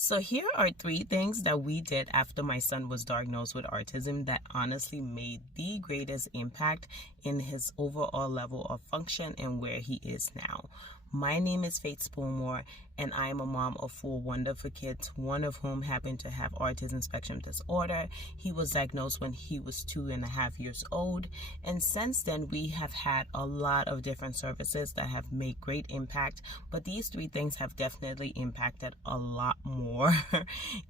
So here are 3 things that we did after my son was diagnosed with autism that honestly made the greatest impact in his overall level of function and where he is now. My name is Faith Spoolmore, and I am a mom of 4 wonderful kids, one of whom happened to have autism spectrum disorder. He was diagnosed when he was 2.5 years old, and since then we have had a lot of different services that have made great impact, but these 3 things have definitely impacted a lot more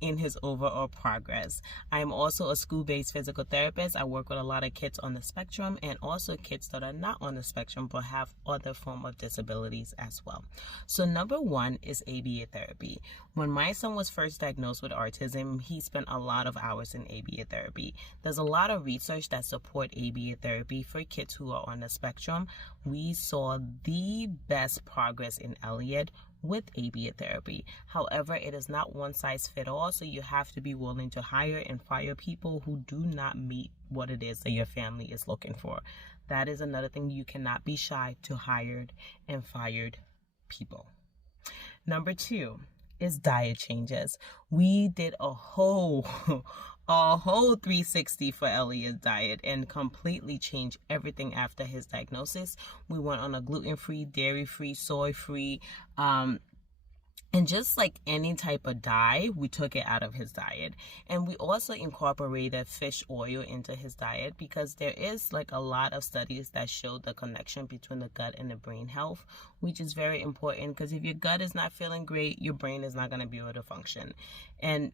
in his overall progress. I am also a school-based physical therapist. I work with a lot of kids on the spectrum and also kids that are not on the spectrum but have other form of disabilities as well. So number 1 is ABA therapy. When my son was first diagnosed with autism, he spent a lot of hours in ABA therapy. There's a lot of research that support ABA therapy for kids who are on the spectrum. We saw the best progress in Elliot with ABA therapy. However, it is not one size fit all, so you have to be willing to hire and fire people who do not meet what it is that your family is looking for. That is another thing. You cannot be shy to hired and fired people. Number 2 is diet changes. We did a whole 360 for Elliot's diet and completely changed everything after his diagnosis. We went on a gluten-free, dairy-free, soy-free, and just like any type of dye, we took it out of his diet. And we also incorporated fish oil into his diet because there is like a lot of studies that show the connection between the gut and the brain health, which is very important because if your gut is not feeling great, your brain is not going to be able to function. And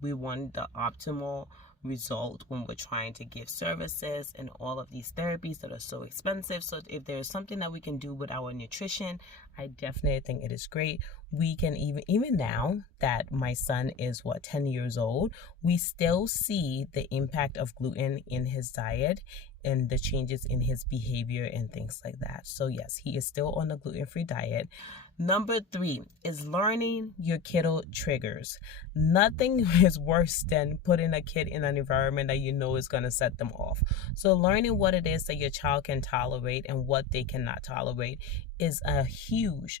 we want the optimal result when we're trying to give services and all of these therapies that are so expensive. So if there's something that we can do with our nutrition, I definitely think it is great. We can even now that my son is 10 years old, we still see the impact of gluten in his diet and the changes in his behavior and things like that. So yes, he is still on a gluten-free diet. Number 3 is learning your kiddo triggers. Nothing is worse than putting a kid in an environment that you know is going to set them off. So learning what it is that your child can tolerate and what they cannot tolerate is a huge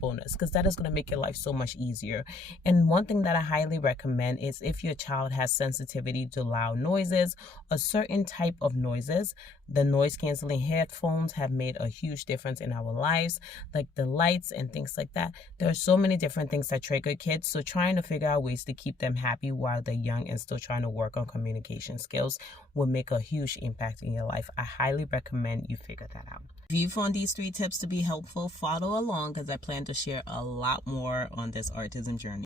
bonus because that is going to make your life so much easier. And one thing that I highly recommend is if your child has sensitivity to loud noises, a certain type of noises, the noise canceling headphones have made a huge difference in our lives, like the lights and things like that. There are so many different things that trigger kids, so trying to figure out ways to keep them happy while they're young and still trying to work on communication skills will make a huge impact in your life. I highly recommend you figure that out. If you found these 3 tips to be helpful, follow along because I plan to share a lot more on this autism journey.